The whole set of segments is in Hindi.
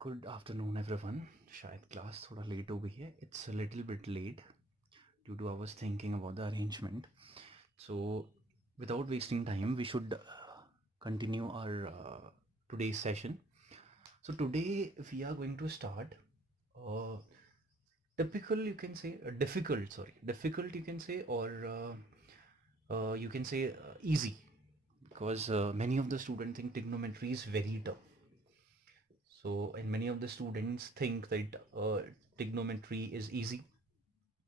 Good afternoon everyone. शायद क्लास थोड़ा लेट हो गई है, it's a little bit late due to I was thinking about the arrangement. So without wasting time, we should continue our today's session. So today we are going to start uh, typical, you can say, difficult, sorry, difficult you can say, or you can say easy, because many of the students think trigonometry is very tough. So, and many of the students think that trigonometry is easy.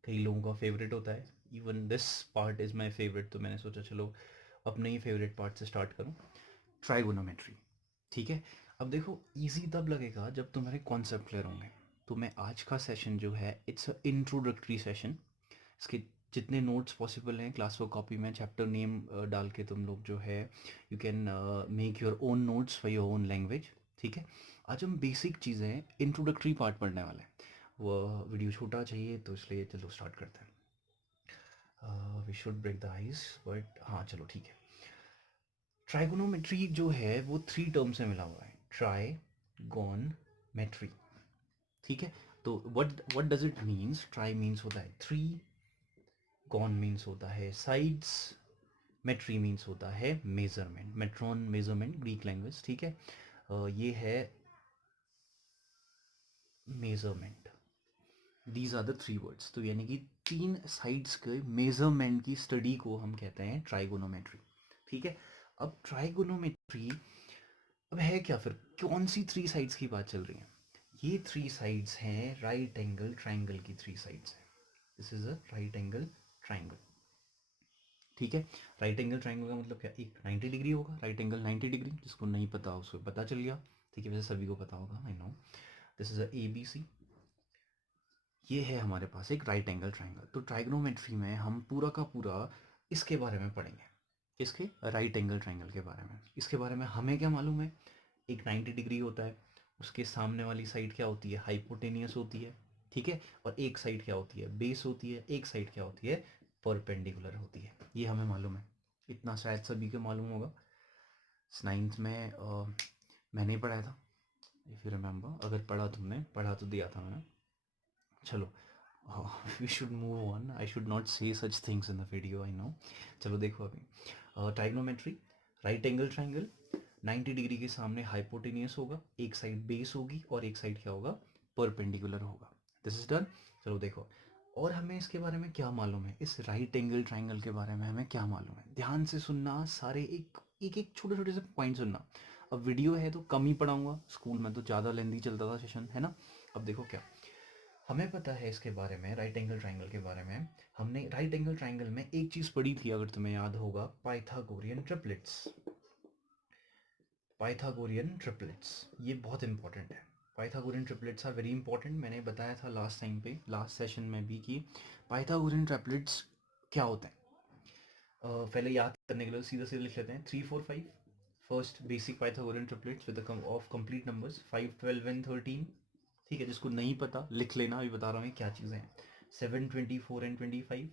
कई लोगों का फेवरेट होता है. Even this part is my favourite, तो मैंने सोचा चलो अपने ही फेवरेट पार्ट से स्टार्ट करूँ. ट्राइगोनोमेट्री. ठीक है. अब देखो, इजी तब लगेगा जब तुम्हारे कॉन्सेप्ट क्लियर होंगे. तो मैं आज का सेशन जो है, इट्स अ इंट्रोडक्टरी सेशन. इसके जितने नोट्स पॉसिबल हैं क्लास वर्क कॉपी में चैप्टर नेम डाल के तुम लोग जो है you can make your own notes for your own language. ठीक है. आज हम बेसिक चीज़ें इंट्रोडक्टरी पार्ट पढ़ने वाले हैं. वो वीडियो छोटा चाहिए तो इसलिए चलो स्टार्ट करते हैं. We should break the ice, but हाँ चलो ठीक है. ट्राइगोनोमेट्री जो है वो 3 टर्म से मिला हुआ है. Trigonometry. ठीक है. तो what does it means. Tri means होता है 3, गॉन मीन्स होता है साइड्स, मेट्री मीन्स होता है measurement. Metron measurement Greek language. ठीक है. ये है measurement. These are the 3 words. तो यानी कि 3 साइड्स के मेजरमेंट की स्टडी को हम कहते हैं ट्राइगोनोमेट्री. ठीक है. अब ट्राइगोनोमेट्री अब है क्या फिर, कौन सी 3 साइड्स की बात चल रही है. ये 3 साइड्स हैं राइट एंगल ट्राइंगल की 3 साइड्स हैं. This is a right angle triangle. ठीक है. राइट एंगल ट्राइंगल का मतलब क्या, एक 90 डिग्री होगा. राइट एंगल 90 डिग्री, जिसको नहीं पता उसको पता चल गया. ठीक है. वैसे सभी को पता होगा, I know. This is a A B C. ये है हमारे पास एक राइट एंगल ट्राइंगल. तो ट्राइग्नोमेट्री में हम पूरा का पूरा इसके बारे में पढ़ेंगे. इसके राइट एंगल ट्राइंगल के बारे में. इसके बारे में हमें क्या मालूम है. एक 90 डिग्री होता है, उसके सामने वाली साइड क्या होती है, हाइपोटेनियस होती है. ठीक है. और एक साइड क्या होती है, बेस होती है. एक साइड क्या होती है, परपेंडिकुलर होती है. ये हमें मालूम है. इतना शायद सभी को मालूम होगा. 9th में मैंने पढ़ाया था, इफ़ यू रिमेंबर. अगर पढ़ा तुमने, पढ़ा तो दिया था मैंने. चलो, we should move on. I should not say such things in the video, I know. चलो देखो अभी. Trigonometry, right angle triangle, 90 degree के सामने हाइपोटेनियस होगा, एक साइड बेस होगी और एक साइड क्या होगा, परपेंडिकुलर होगा. This is done. चलो देखो, और हमें इसके बारे में क्या मालूम है, इस राइट एंगल ट्राइंगल के बारे में हमें क्या मालूम है. ध्यान से सुनना, सारे एक एक एक छोटे छोटे से पॉइंट सुनना. अब वीडियो है तो कम ही पढ़ाऊंगा, स्कूल में तो ज़्यादा लेंदी चलता था सेशन, है ना. अब देखो क्या हमें पता है इसके बारे में, राइट एंगल ट्राइंगल के बारे में. हमने राइट एंगल ट्राइंगल में एक चीज़ पढ़ी थी, अगर तुम्हें याद होगा, पाइथागोरियन ट्रिपलेट्स. पाइथागोरियन ट्रिपलेट्स ये बहुत इंपॉर्टेंट है. Pythagorean triplets are very important. मैंने बताया था लास्ट टाइम पे, लास्ट सेशन में भी, कि पाइथागोरियन ट्रिपलेट्स क्या होते हैं. पहले याद करने के लिए सीधा सीधा लिख लेते हैं. 3 4 5. First basic Pythagorean triplets with of complete numbers 5 12 and 13. ठीक है. जिसको नहीं पता लिख लेना, अभी बता रहा हूँ क्या चीज़ें हैं. 7 24 एंड 25.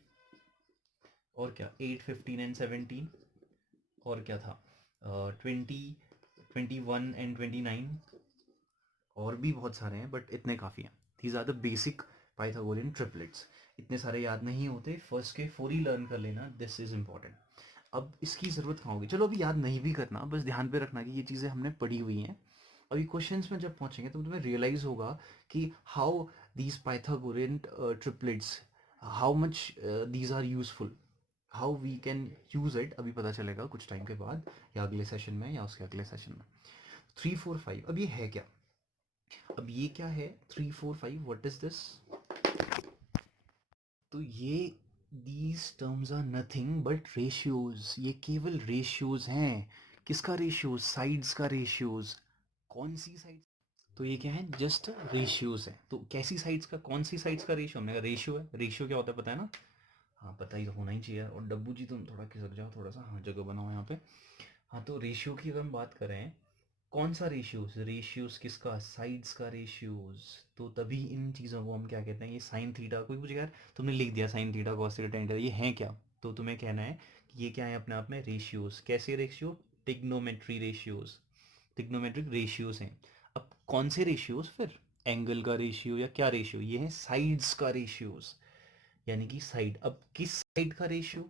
और क्या, 8 15 एंड 17. और क्या था, 20 21 एंड 29. और भी बहुत सारे हैं बट इतने काफ़ी हैं. These are the basic Pythagorean triplets. इतने सारे याद नहीं होते, फर्स्ट के 4 ही लर्न कर लेना, दिस इज़ इंपॉर्टेंट. अब इसकी ज़रूरत कहाँ होगी, चलो अभी याद नहीं भी करना, बस ध्यान पे रखना कि ये चीज़ें हमने पढ़ी हुई हैं. अभी क्वेश्चंस में जब पहुंचेंगे तो तुम्हें रियलाइज़ होगा कि how these Pythagorean triplets, how much these are useful, how we can use it. अभी पता चलेगा कुछ टाइम के बाद, या अगले सेशन में या उसके अगले सेशन में. 3 4 5. अब ये है क्या, अब ये क्या है 3 4 5, व्हाट इज दिस. तो ये these terms are nothing but ratios. ये केवल रेशियोज हैं. किसका रेशियोज, साइड्स का रेशियोज. कौन सी साइड. तो ये क्या है, जस्ट रेशियोज है. तो कैसी साइड्स का, कौन सी साइड्स का रेशियो, हमने कहा रेशियो है. रेशियो क्या होता है पता है ना. हाँ पता ही तो होना ही चाहिए. और डब्बू जी तुम थोड़ा खिसक जाओ, थोड़ा सा, हाँ जगह बनाओ यहाँ पे. हाँ तो रेशियो की अगर हम बात करें, कौन सा रेशियोज, रेशियोज किसका, साइड्स का रेशियोज. तो तभी इन चीज़ों को हम क्या कहते हैं, ये साइन थीटा. कोई पूछेगा यार तुमने लिख दिया sine theta cos theta tan theta, ये हैं क्या. तो तुम्हें कहना है कि ये क्या है अपने आप में, रेशियोज. कैसे ratio, trigonometry ratios, trigonometric ratios हैं. अब कौन से रेशियोज फिर, एंगल का रेशियो या क्या रेशियो, ये है साइड्स का रेशियोज, यानी कि साइड, अब किस साइड का रेशियो,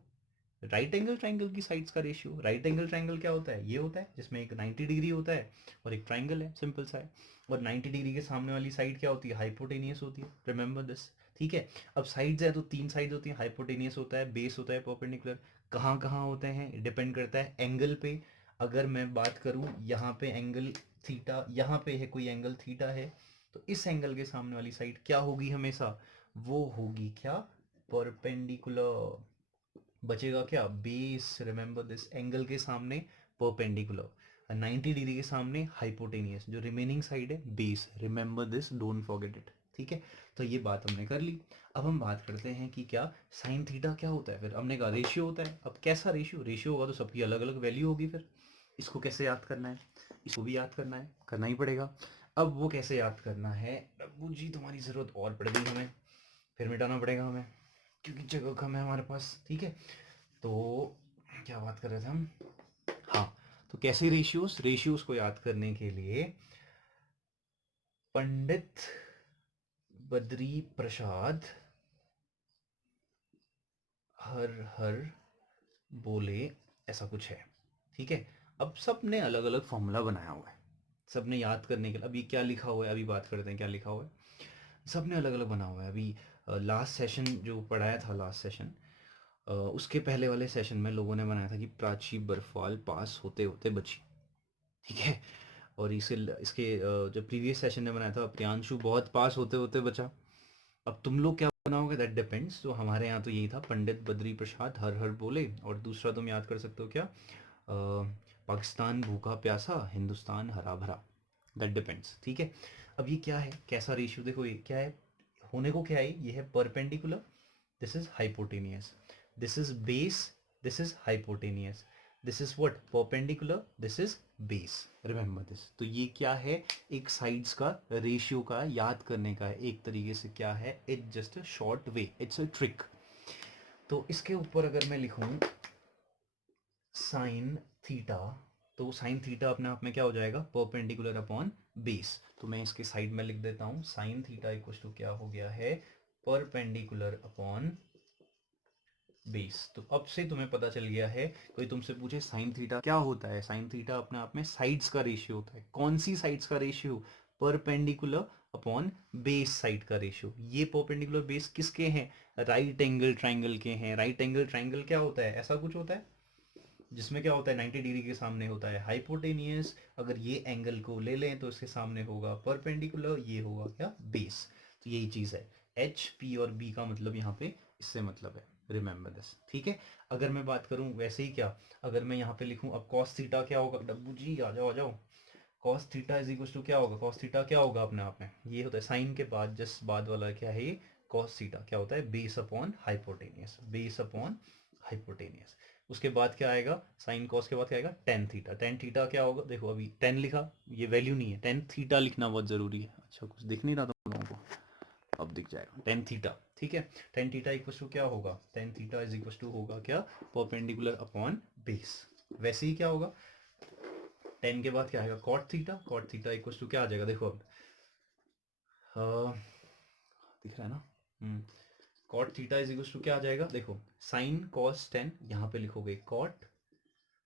राइट एंगल ट्राइंगल की साइड्स का रेशियो। राइट एंगल ट्राइंगल क्या होता है, ये होता है जिसमें एक 90 डिग्री होता है और एक ट्राइंगल है, सिंपल सा है, और 90 डिग्री के सामने वाली साइड क्या होती है, हाइपोटेनियस होती है, रिमेंबर दिस, ठीक है। अब साइड्स है तो तीन साइड्स होती हैं, हाइपोटेनियस होता है, बेस होता है, परपेंडिकुलर। कहाँ कहाँ होते हैं, डिपेंड करता है एंगल पे। अगर मैं बात करूँ यहाँ पे एंगल थीटा, यहाँ पे है कोई एंगल थीटा है, तो इस एंगल के सामने वाली साइड क्या होगी हमेशा, वो होगी क्या, परपेंडिकुलर। बचेगा क्या, बेस, रिमेंबर दिस, एंगल के सामने परपेंडिकुलर, 90 डिग्री के सामने हाइपोटेनियस, जो रिमेनिंग साइड है base, remember this, don't forget it, ठीक है। तो ये बात हमने कर ली। अब हम बात करते हैं कि क्या साइन थीटा क्या होता है, फिर हमने कहा रेशियो होता है। अब कैसा रेशियो, रेशियो होगा तो सबकी अलग अलग वैल्यू होगी, फिर इसको कैसे याद करना है, इसको भी याद करना है, करना ही पड़ेगा। अब वो कैसे याद करना है, अब्बू जी तुम्हारी ज़रूरत और पड़ गई हमें, फिर मिटाना पड़ेगा हमें क्योंकि जगह कम है हमारे पास, ठीक है। तो क्या बात कर रहे थे हम, हाँ, तो कैसे रेशियोस, रेशियोस को याद करने के लिए पंडित बद्री प्रसाद हर हर बोले, ऐसा कुछ है, ठीक है। अब सबने अलग अलग फॉर्मूला बनाया हुआ है, सबने याद करने के लिए। अभी क्या लिखा हुआ है, अभी बात करते हैं क्या लिखा हुआ है, सबने अलग अलग बना हुआ है। अभी लास्ट सेशन जो पढ़ाया था, लास्ट सेशन, उसके पहले वाले सेशन में लोगों ने बनाया था कि प्राची बर्फाल पास होते होते बची, ठीक है। और इसे इसके जो प्रीवियस सेशन में बनाया था, प्रियांशु बहुत पास होते होते बचा। अब तुम लोग क्या बनाओगे, दैट डिपेंड्स। तो हमारे यहाँ तो यही था, पंडित बद्री प्रसाद हर हर बोले, और दूसरा तुम याद कर सकते हो क्या, पाकिस्तान भूखा प्यासा, हिंदुस्तान हरा भरा, दैट डिपेंड्स, ठीक है। अब ये क्या है, कैसा रेशियो, देखो ये क्या है, होने को क्या है, ये है perpendicular, this is hypotenuse, this is base, this is hypotenuse, this is what, perpendicular, this is base, remember this। तो ये क्या है, एक साइड्स का रेशियो का याद करने का है, एक तरीके से क्या है, it's just a short way, it's a trick. तो इसके ऊपर अगर मैं लिखूं साइन थीटा, तो साइन थीटा अपने आप में क्या हो जाएगा, परपेंडिकुलर अपॉन बेस। तो मैं इसके साइड में लिख देता हूं, साइन थीटा इक्वल टू क्या हो गया है, परपेंडिकुलर अपॉन बेस। तो अब से तुम्हें पता चल गया है, कोई तुमसे पूछे साइन थीटा क्या होता है, साइन थीटा अपने आप में साइड्स का रेशियो होता है। कौन सी साइड्स का ratio, perpendicular upon base side का रेशियो। ये परपेंडिकुलर बेस किसके हैं, राइट एंगल ट्राइंगल के हैं। राइट एंगल ट्राइंगल क्या होता है, ऐसा कुछ होता है जिसमें क्या होता है, 90 डिग्री के सामने होता है हाइपोटेनियस। अगर ये एंगल को ले लें तो इसके सामने होगा परपेंडिकुलर, ये होगा क्या, बेस। तो यही चीज़ है, एच पी और बी का मतलब यहाँ पे इससे मतलब है, रिमेंबर दिस, ठीक है। अगर मैं बात करूँ वैसे ही क्या, अगर मैं यहाँ पे लिखूँ अब कॉस थीटा क्या होगा, डब्बू जी आ जाओ आ जाओ, cos theta is equal to क्या होगा, कॉस थीटा क्या होगा अपने आप में, ये होता है साइन के बाद जस्ट बाद वाला क्या है ये, कॉस थीटा क्या होता है, base upon hypotenuse, base upon hypotenuse. उसके बाद क्या आएगा, साइन कॉस के बाद क्या आएगा, टेन थीटा। टेन थीटा क्या होगा, देखो अभी टेन लिखा, ये वैल्यू नहीं है, टेन थीटा लिखना बहुत ज़रूरी है। अच्छा कुछ दिख नहीं रहा था तुम लोगों को, अब दिख जाएगा, टेन थीटा, ठीक है। टेन थीटा इक्वल टू क्या होगा, tan theta is equal to होगा क्या, परपेंडिकुलर अपॉन बेस। वैसे ही क्या होगा, टेन के बाद क्या आएगा, cot theta, cot theta equal to क्या आ जाएगा, देखो अब दिख रहा है ना, cot theta is equal to क्या आ जाएगा, देखो साइन कॉस टेन, यहाँ पे लिखोगे कॉट,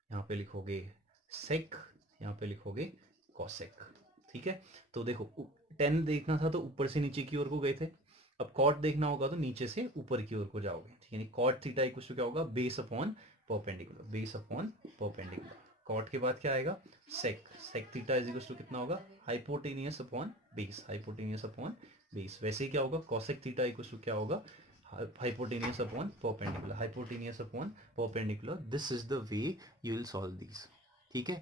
यहाँ पे लिखोगे सेक, यहाँ पे लिखोगे कॉसेक, ठीक है। तो देखो टेन देखना था तो ऊपर से नीचे की ओर को गए थे, अब कॉट देखना होगा तो नीचे से ऊपर की ओर को जाओगे, ठीक है। यानी कॉट थीटा इक्वल टू क्या होगा, base upon perpendicular, base upon perpendicular. Cot के बाद क्या आएगा, sec, sec theta is equal to कितना होगा, hypotenuse upon base, hypotenuse upon base. वैसे ही क्या होगा, कॉसेक थीटा इक्वल टू क्या होगा, hypotenuse upon perpendicular, hypotenuse upon perpendicular, this is the way you will solve these, ठीक है।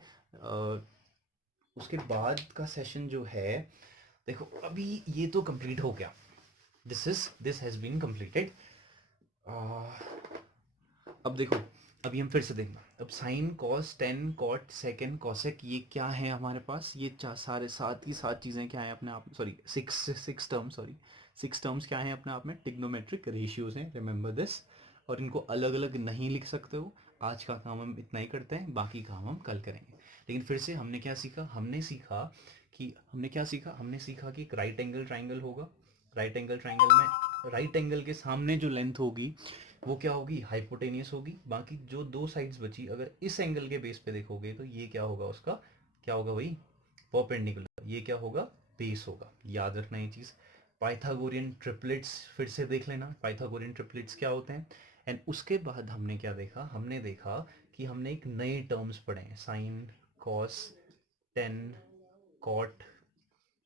उसके बाद का सेशन जो है, देखो अभी ये तो कंप्लीट हो गया, दिस हैज बीन कंप्लीटेड। अब देखो, अभी हम फिर से देखना, अब sine cos tan cot second cosec, ये क्या है हमारे पास, ये सारे सात की सात चीज़ें क्या हैं अपने आप में, sorry six terms, sorry six terms क्या हैं अपने आप में, टिग्नोमेट्रिक रेशियोज हैं, रिमेंबर दिस। और इनको अलग अलग नहीं लिख सकते हो। आज का काम हम इतना ही करते हैं, बाकी काम हम कल करेंगे। लेकिन फिर से हमने क्या सीखा, हमने सीखा कि हमने क्या सीखा, हमने सीखा कि एक राइट एंगल ट्राइंगल होगा, राइट एंगल ट्राइंगल में राइट एंगल के सामने जो लेंथ होगी वो क्या होगी, हाइपोटेनियस होगी। बाकी जो दो साइड्स बची अगर इस एंगल के बेस पे देखोगे तो ये क्या होगा, उसका क्या होगा भाई, परपेंडिकुलर। ये क्या होगा, बेस होगा। याद रखना ये चीज़। पाइथागोरियन ट्रिपलेट्स फिर से देख लेना, पाइथागोरियन ट्रिपलेट्स क्या होते हैं। एंड उसके बाद हमने क्या देखा, हमने देखा कि हमने एक नए टर्म्स पढ़े हैं, साइन, कॉस, टेन, कॉट,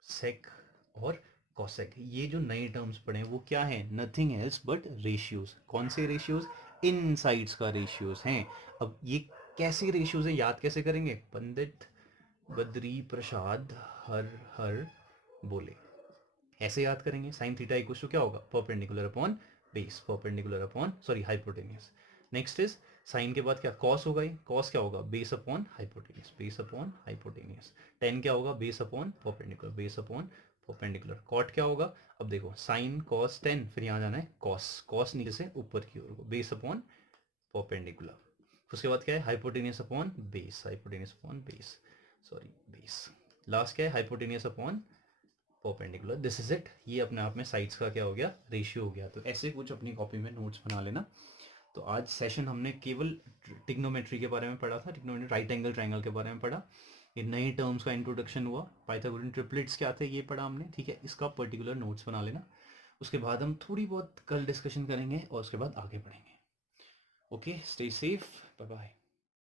सेक और कॉसेक। ये जो नए टर्म्स पढ़े हैं वो क्या है, नथिंग एल्स बट रेशियोज। कौन से रेशियोज, इन साइड्स का रेशियोज हैं। अब ये कैसे रेशियोज है, याद कैसे करेंगे, पंडित बद्री प्रसाद हर हर बोले, ऐसे याद करेंगे। साइन थीटा इक्वल टू क्या होगा, perpendicular upon base, perpendicular upon sorry hypotenuse. Next is sine के बाद क्या, कॉस होगा, ये कॉस क्या होगा, base upon hypotenuse, base upon hypotenuse. Tan क्या होगा, base upon perpendicular, base upon perpendicular. Cot क्या होगा, अब देखो साइन कॉस टेन, फिर यहाँ जाना है कॉस, कॉस नीचे से ऊपर की ओर को, बेस अपॉन परपेंडिकुलर। उसके बाद क्या है, hypotenuse upon base, hypotenuse upon base, sorry base. Last क्या है, hypotenuse upon perpendicular. This is it. ये अपने आप में साइड्स का क्या हो गया, रेशियो हो गया। तो ऐसे कुछ अपनी कॉपी में नोट्स बना लेना। तो आज सेशन हमने केवल टिग्नोमेट्री के बारे में पढ़ा था, टिग्नोमेट्री राइट एंगल ट्राइंगल के बारे में पढ़ा। ये नए टर्म्स का इंट्रोडक्शन हुआ, पाइथागोरियन ट्रिपलेट्स क्या थे ये पढ़ा हमने, ठीक है। इसका पर्टिकुलर नोट्स बना लेना। उसके बाद हम थोड़ी बहुत कल डिस्कशन करेंगे और उसके बाद आगे बढ़ेंगे। Okay, stay safe, bye bye.